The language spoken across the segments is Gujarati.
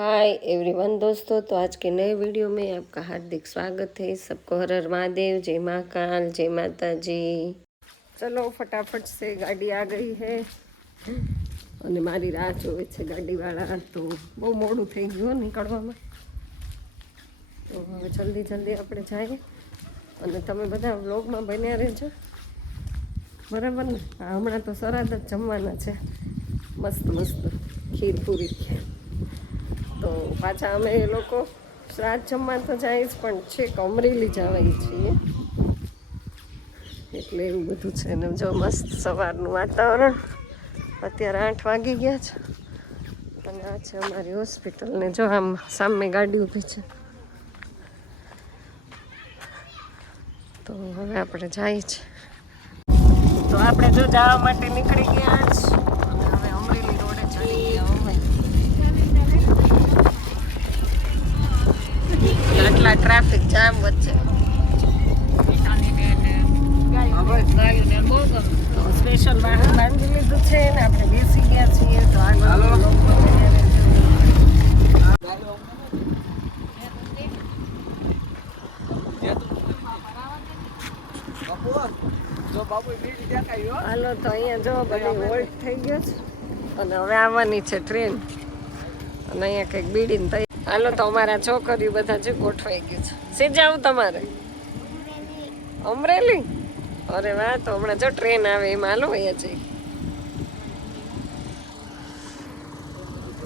हाय एवरीवन दोस्तों, तो आज के नए वीडियो में आपका हार्दिक स्वागत है। सबको हर हर महादेव, जय महाकाल, जय माता जी। चलो फटाफट से गाड़ी आ गई है અને મારી રાહ જોવે છે ગાડીવાળા, તો બહુ મોડું થઈ ગયું નીકળવામાં, તો હવે જલ્દી જલ્દી આપણે જઈએ અને તમે બધા વ્લોગમાં બન્યા રહેજો, બરાબર ને? હમણાં તો સરાદ જ જમવાના છે, મસ્ત મસ્ત ખીર પૂરી, તો પાછા અમે એ લોકો શ્રાદ્ધ જમવા તો જાય જ, પણ છેક અમરેલી જવાય છીએ, એટલે એવું બધું છે ને. જો મસ્ત સવારનું વાતાવરણ, અત્યારે 8 વાગી ગયા છે અને આ છે અમારી હોસ્પિટલ ને જો આમ સામે ગાડી ઊભી છે, તો હવે આપણે જાય છે. તો આપણે જો જવા માટે નીકળી ગયા જ અને હવે અમરેલી રોડે ચડી ગયા અમે. આટલા ટ્રાફિક જામ વચ્ચે સ્પેશિયલ વાહન બાંધી લીધું છે ને આપણે બેસી ગયા છીએ, તો આગળ હાલો. તો અહીંયા જો બધી હોલ્ટ થઈ ગયો છે અને હવે આવવાની છે ટ્રેન, અને અહીંયા કંઈક બીડીને તૈયાર. હાલો, તો અમારા છોકરીઓ બધા જે ગોઠવાઈ ગયું છે. સીધા જાવું તમારે અમરેલી? અરે વાહ, તો હમણાં જો ટ્રેન આવે એમાં હાલો અહીંયા જઈ.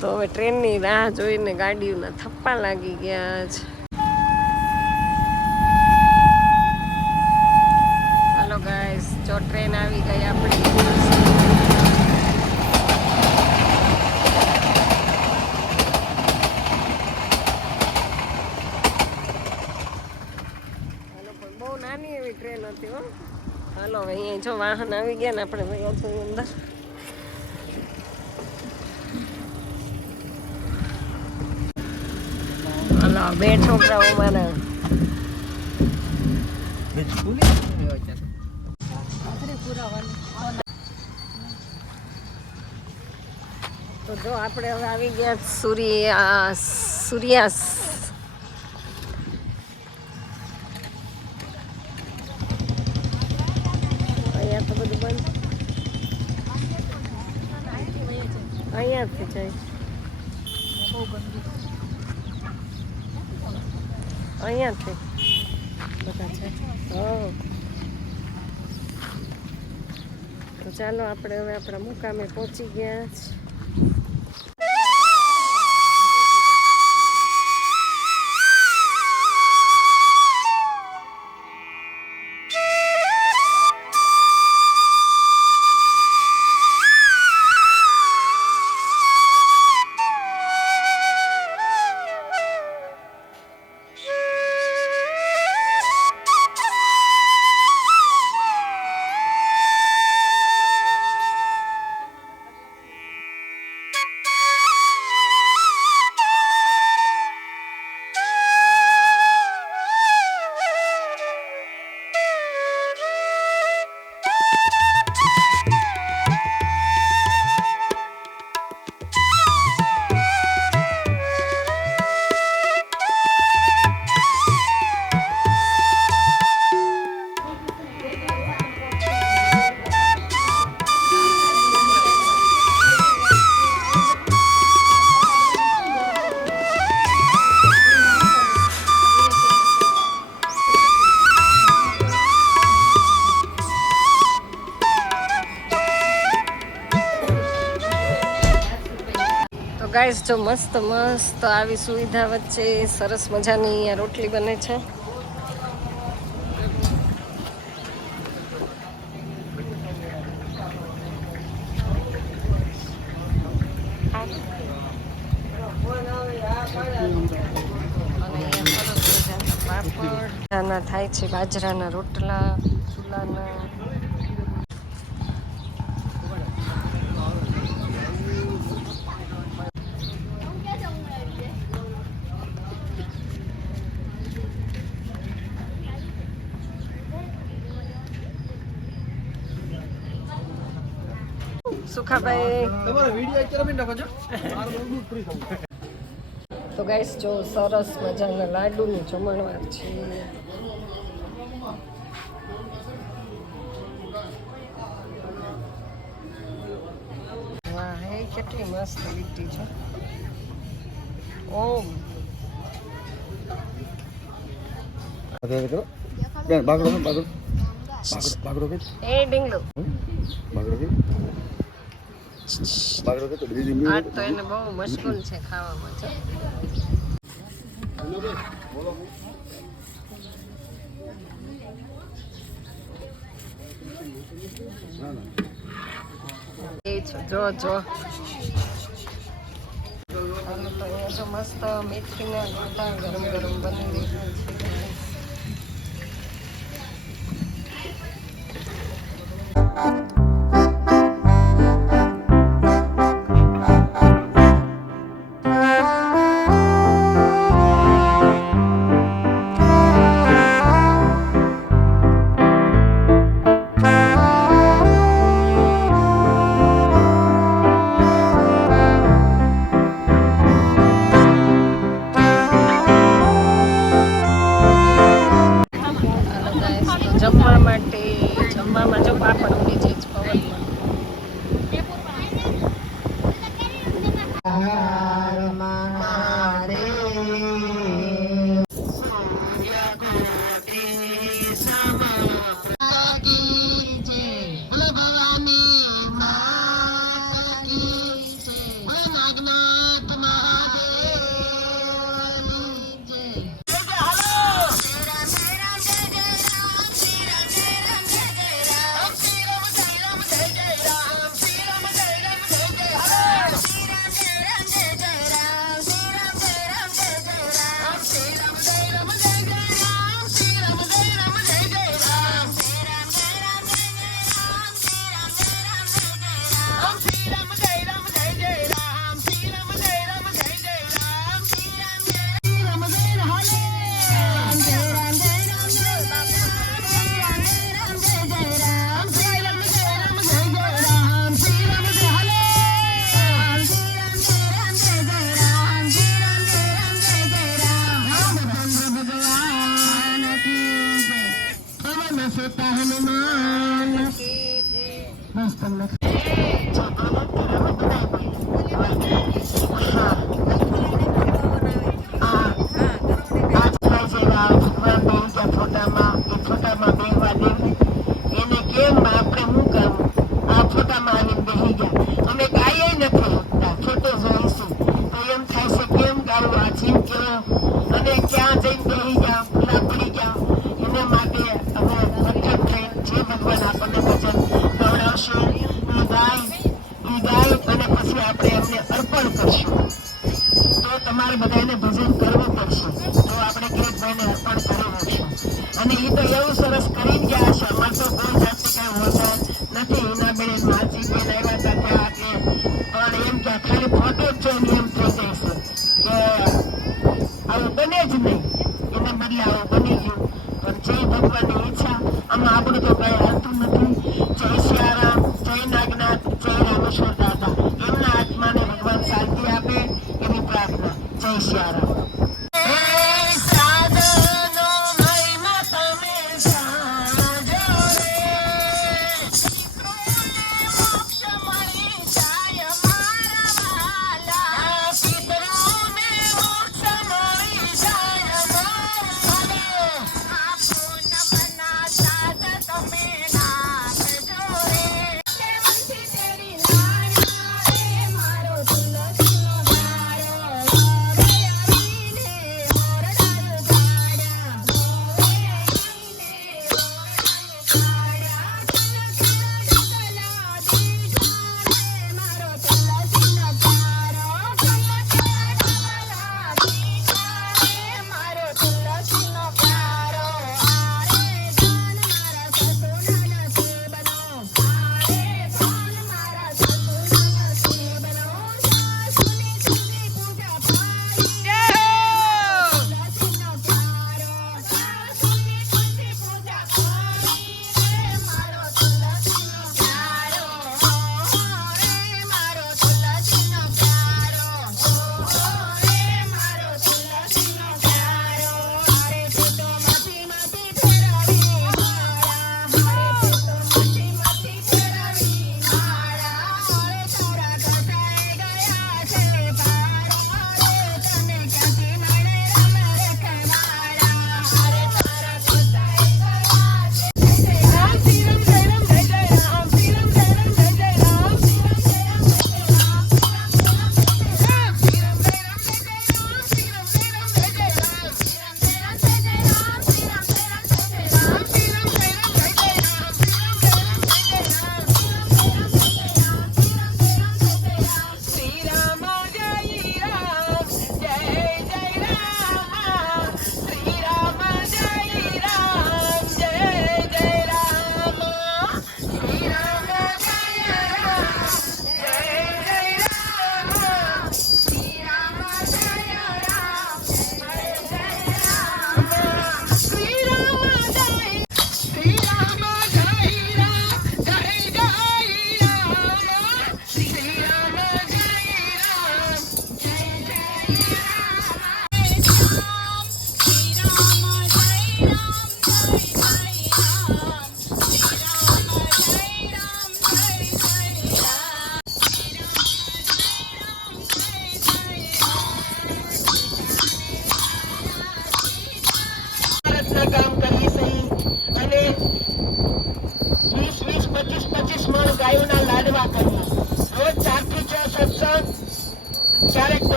તો હવે ટ્રેનની રાહ જોઈને ગાડીઓના થપ્પા લાગી ગયા છે. હાલો ગાઈસ, જો ટ્રેન આવી ગઈ આપણી. બહુ નાની એવી ટ્રેન હતી હો. હાલો, હવે અહીંયા જો વાહન આવી ગયા ને આપણે ભાઈ છીએ અંદર. હાલો, બે છોકરાઓ મારા. તો જો આપણે હવે આવી ગયા સૂર્યાસ. અહીંયા તો બધું બંધ, અહીંયાથી જાય, અહીંયાથી બધા છે. તો ચાલો આપણે હવે આપણા મુકામે પહોંચી ગયા છે. ગાઈસ, જો મસ્ત મસ્ત આવી સુવિધા વચ્ચે સરસ મજાની અહીંયા રોટલી બને છે. થાય છે બાજરાના રોટલા ચૂલાના. સુખાભાઈ તમારો વિડિયો એક તરફ નાખો છો. તો ગાઈસ જો સરસ મજાના લાડુનું જમણવાર છે. વાહ હે કેટલી મસ્ત લીટી છે. ઓમ એ ડીંગલો આ તો એને બહુ મશગુલ છે ખાવામાં છે. એ છો જો જો તો અહીંયા જો મસ્ત મેથીના ગોટા ગરમ ગરમ બની રહ્યા છે. જમવા માટે જમવામાં જો પાપડ ઉડી જાય છે પવનમાં. તમારે બધાને ભજન કરવું પડશે તો આપણે કિરીટભાઈને અર્પણ કરી દઈશું. અને એ તો એવું સરસ કરી ગયા છે. અમારે તો કોઈ જાતે કઈ હોતા નથી. એના બેન માજી બેન આવ્યા હતા ત્યાં એટલે પણ એમ કે ખાલી ફોટો જ જોઈને એમ થઈ જાય છે કે આવું બને જ નહીં. એના બદલે આવું બની ગયું. પણ જય ભગવાનની ઈચ્છા. આમાં આપણું તો કઈ હાલતું નથી. જય સિયારામ, જય નાગનાથ, જય રામેશ્વર દાદા. એમના આત્માને ભગવાન શાંતિ આપે એવી પ્રાર્થના. જય સિયારામ.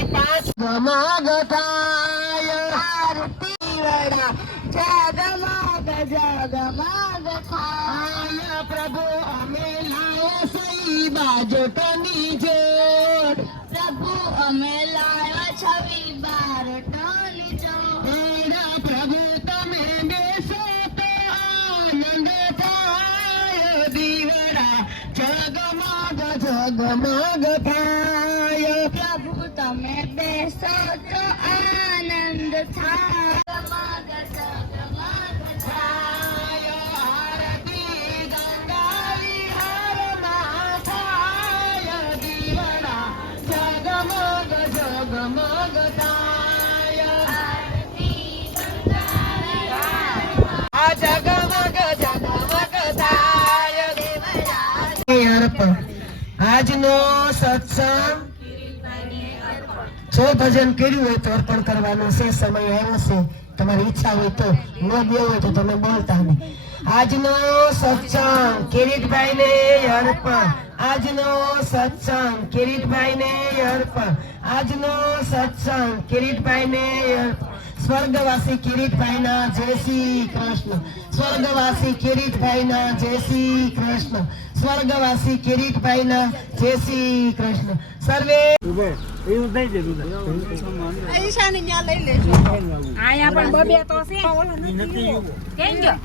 જગમગ થાય આરતી વડા જગમગ જગમગ થાય પ્રભુ અમે લાયા સઈ બાજટની જોડ પ્રભુ અમે લાયા છવી બારટની જોડ પ્રભુ તમે બેસો તો આનંદ થાય દીવડા જગમગ જગમગ થાય પ્રભુ તમે બેસો તો આનંદ થાય જગમગ જગમગ થાય આરતી ગંગા વિહારમાં થાય દીવડા જગમગ જગમગ થાય આરતી ગંગા વિહારમાં આ જગમગ જગમગ થાય દીવડા આજનો સત્સંગ જો ભજન કર્યું હોય તો અર્પણ કરવાનો છે સમય આવ્યો છે તમારી ઈચ્છા હોય તો ન દેવું હોય તો તમે બોલતા નહીં આજનો સત્સંગ કિરીટભાઈ ને અર્પણ આજનો સત્સંગ કિરીટભાઈ ને અર્પણ આજનો સત્સંગ કિરીટભાઈ ને સ્વર્ગવાસી કિરીટભાઈ ના જય શ્રી કૃષ્ણ સ્વર્ગવાસી કિરીટભાઈ ના જય શ્રી કૃષ્ણ સ્વર્ગવાસી કિરીટભાઈ ના જય શ્રી કૃષ્ણ સર્વે ઈશાની ન્યા લઈ લેજો આયા પણ બબે તો છે કેમ ગયો